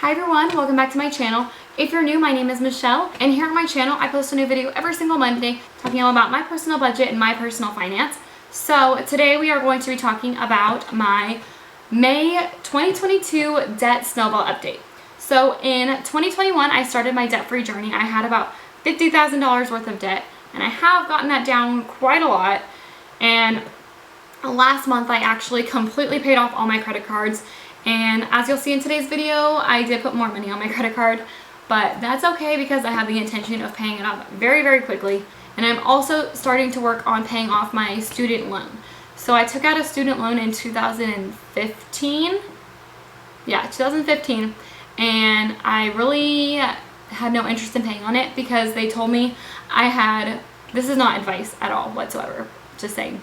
Hi everyone, welcome back to my channel. If you're new, my name is Michelle, and here on my channel I post a new video every single Monday talking all about my personal budget and my personal finance. So today we are going to be talking about my May 2022 debt snowball update. So in 2021 I started my debt-free journey. I had about $50,000 worth of debt, and I have gotten that down quite a lot. And last month I actually completely paid off all my credit cards. And as you'll see in today's video, I did put more money on my credit card, but that's okay because I have the intention of paying it off very, very quickly. And I'm also starting to work on paying off my student loan. So I took out a student loan in 2015. Yeah, 2015. And I really had no interest in paying on it because they told me this is not advice at all whatsoever, just saying.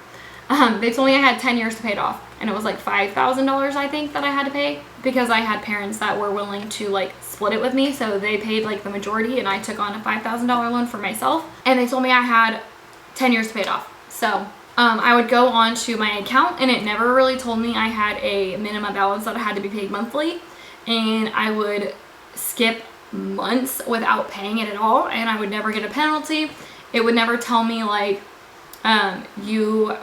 They told me I had 10 years to pay it off, and it was like $5,000 I think that I had to pay because I had parents that were willing to like split it with me, so they paid like the majority and I took on a $5,000 loan for myself, and they told me I had 10 years to pay it off. So I would go on to my account and it never really told me I had a minimum balance that had to be paid monthly, and I would skip months without paying it at all and I would never get a penalty. It would never tell me like you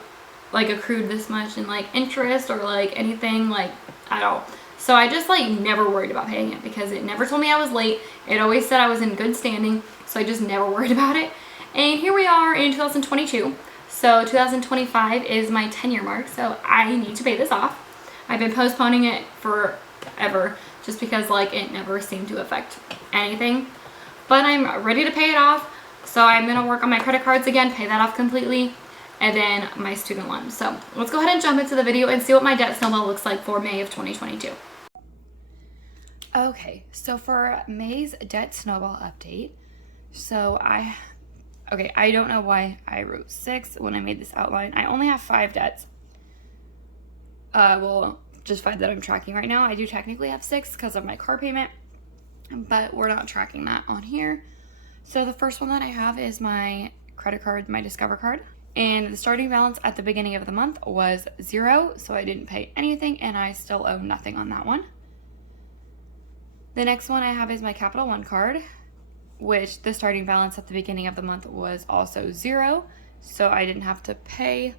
like accrued this much in like interest or like anything like at all. So I just like never worried about paying it because it never told me I was late. It always said I was in good standing, so I just never worried about it. And here we are in 2022. So 2025 is my 10-year mark, so I need to pay this off. I've been postponing it forever just because like it never seemed to affect anything. But I'm ready to pay it off. So I'm gonna work on my credit cards again, pay that off completely, and then my student loan. So let's go ahead and jump into the video and see what my debt snowball looks like for May of 2022. Okay, so for May's debt snowball update, so I don't know why I wrote 6 when I made this outline. I only have 5 debts. Well, just 5 that I'm tracking right now. I do technically have 6 because of my car payment, but we're not tracking that on here. So the first one that I have is my credit card, my Discover card. And the starting balance at the beginning of the month was 0, so I didn't pay anything and I still owe nothing on that one. The next one I have is my Capital One card, which the starting balance at the beginning of the month was also 0, so I didn't have to pay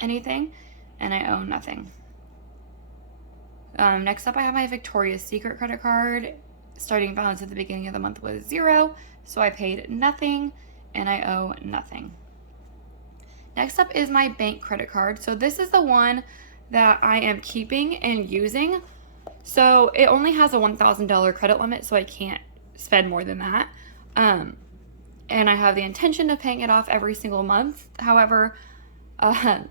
anything and I owe nothing. Next up I have my Victoria's Secret credit card. Starting balance at the beginning of the month was 0, so I paid nothing and I owe nothing. Next up is my bank credit card. So this is the one that I am keeping and using. So it only has a $1,000 credit limit, so I can't spend more than that. And I have the intention of paying it off every single month. However,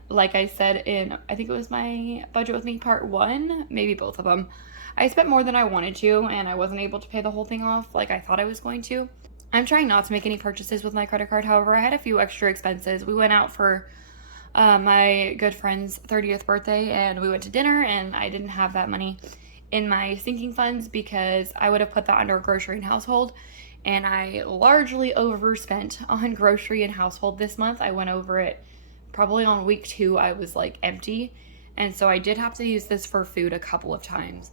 like I said in, I think it was my Budget With Me part 1, maybe both of them, I spent more than I wanted to and I wasn't able to pay the whole thing off like I thought I was going to. I'm trying not to make any purchases with my credit card. However, I had a few extra expenses. We went out for my good friend's 30th birthday and we went to dinner, and I didn't have that money in my sinking funds because I would have put that under grocery and household, and I largely overspent on grocery and household this month. I went over it probably on week 2. I was like empty, and so I did have to use this for food a couple of times.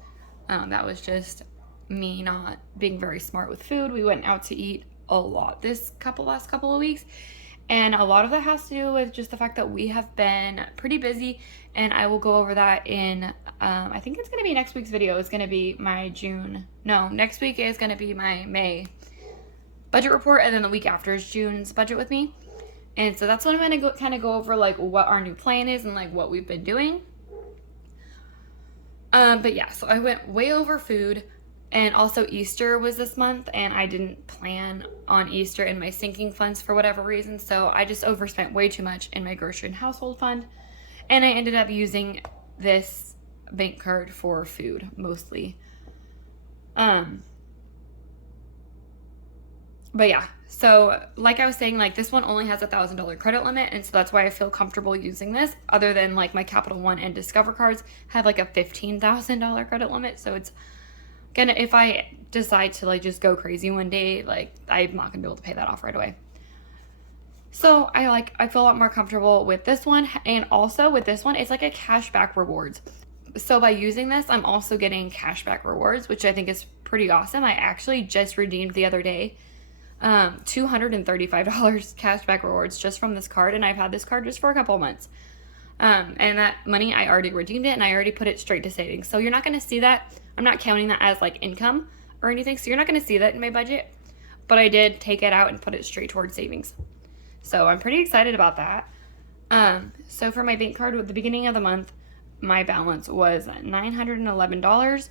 That was just me not being very smart with food. We went out to eat a lot this last couple of weeks, and a lot of that has to do with just the fact that we have been pretty busy, and I will go over that in I think it's going to be next week's video. It's going to be my next week is going to be my May budget report, and then the week after is June's Budget With Me. And so that's what I'm going to kind of go over, like what our new plan is and like what we've been doing. But yeah, so I went way over food. And also Easter was this month, and I didn't plan on Easter in my sinking funds for whatever reason, so I just overspent way too much in my grocery and household fund, and I ended up using this bank card for food mostly. But yeah, so like I was saying, like this one only has $1,000 credit limit, and so that's why I feel comfortable using this, other than like my Capital One and Discover cards have like a $15,000 credit limit, so it's gonna, if I decide to like just go crazy one day, like I'm not gonna be able to pay that off right away. So I feel a lot more comfortable with this one, and also with this one, it's like a cashback rewards. So by using this, I'm also getting cashback rewards, which I think is pretty awesome. I actually just redeemed the other day $235 cashback rewards just from this card, and I've had this card just for a couple of months. And that money, I already redeemed it, and I already put it straight to savings. So you're not going to see that. I'm not counting that as like income or anything, so you're not going to see that in my budget. But I did take it out and put it straight towards savings. So I'm pretty excited about that. So for my bank card at the beginning of the month, my balance was $911,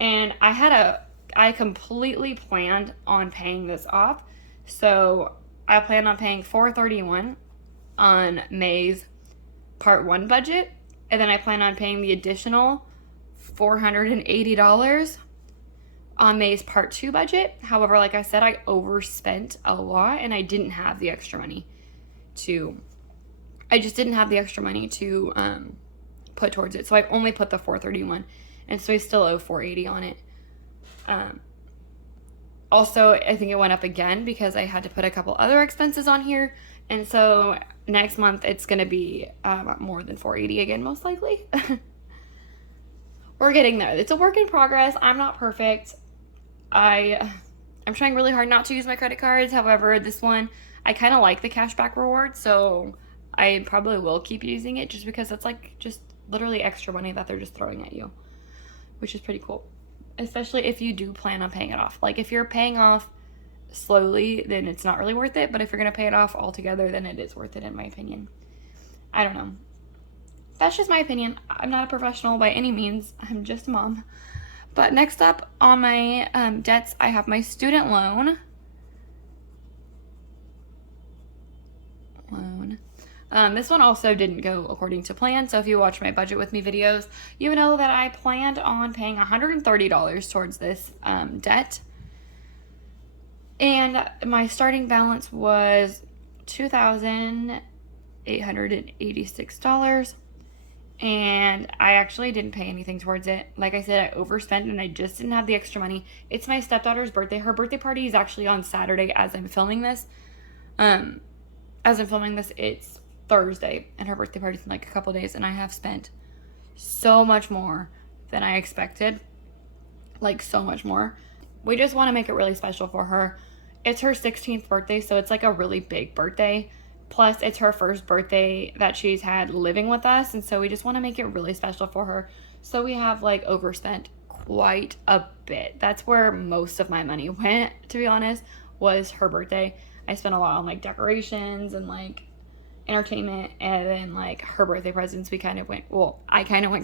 and I completely planned on paying this off. So I planned on paying $431 on May's Part 1 budget, and then I plan on paying the additional $480 on May's Part 2 budget. However, like I said, I overspent a lot, and I didn't have the extra money to put towards it. So I've only put the $431, and so I still owe $480 on it. Also, I think it went up again because I had to put a couple other expenses on here, and so next month it's going to be more than $480 again, most likely. We're getting there. It's a work in progress. I'm not perfect. I'm trying really hard not to use my credit cards. However, this one, I kind of like the cashback reward, so I probably will keep using it just because it's like just literally extra money that they're just throwing at you, which is pretty cool. Especially if you do plan on paying it off. Like if you're paying off slowly, then it's not really worth it. But if you're going to pay it off altogether, then it is worth it, in my opinion. I don't know. That's just my opinion. I'm not a professional by any means. I'm just a mom. But next up on my debts, I have my student loan. This one also didn't go according to plan, so if you watch my budget with me videos, you know that I planned on paying $130 towards this debt. And my starting balance was $2,886, and I actually didn't pay anything towards it. Like I said, I overspent, and I just didn't have the extra money. It's my stepdaughter's birthday. Her birthday party is actually on Saturday as I'm filming this. It's Thursday, and her birthday party's in like a couple days, and I have spent so much more than I expected. Like, so much more. We just want to make it really special for her. It's her 16th birthday, so it's like a really big birthday. Plus, it's her first birthday that she's had living with us, and so we just want to make it really special for her. So we have like overspent quite a bit. That's where most of my money went, to be honest, was her birthday. I spent a lot on like decorations and like entertainment, and then like her birthday presents, I kind of went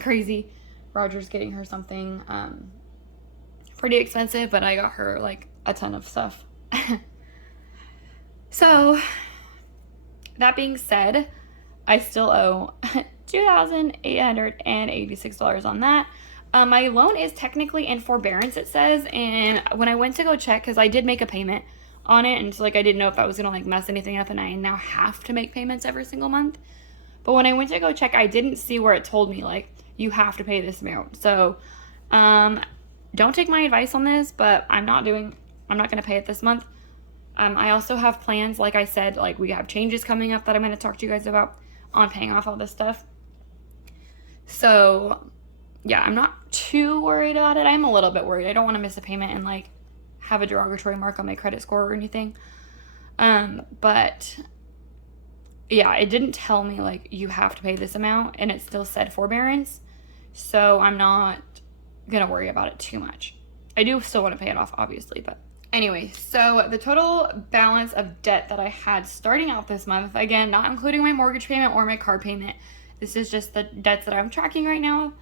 crazy. Roger's getting her something pretty expensive, but I got her like a ton of stuff. So that being said, I still owe $2,886 on that. My loan is technically in forbearance, it says, and when I went to go check, because I did make a payment on it, and so like I didn't know if that was gonna like mess anything up, and I now have to make payments every single month. But when I went to go check, I didn't see where it told me like you have to pay this amount. So don't take my advice on this, but I'm not gonna pay it this month. I also have plans, like I said, like we have changes coming up that I'm going to talk to you guys about on paying off all this stuff. So yeah, I'm not too worried about it. I'm a little bit worried. I don't want to miss a payment and like have a derogatory mark on my credit score or anything. But yeah, it didn't tell me like you have to pay this amount, and it still said forbearance. So I'm not going to worry about it too much. I do still want to pay it off, obviously, but anyway, so the total balance of debt that I had starting out this month, again, not including my mortgage payment or my car payment, this is just the debts that I'm tracking right now,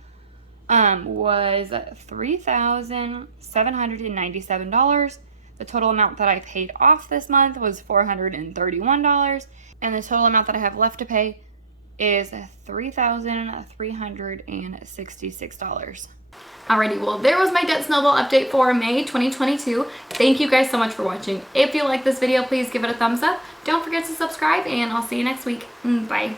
was $3,797. The total amount that I paid off this month was $431, and the total amount that I have left to pay is $3,366. Alrighty, well, there was my debt snowball update for May 2022. Thank you guys so much for watching. If you like this video, please give it a thumbs up. Don't forget to subscribe, and I'll see you next week. Bye.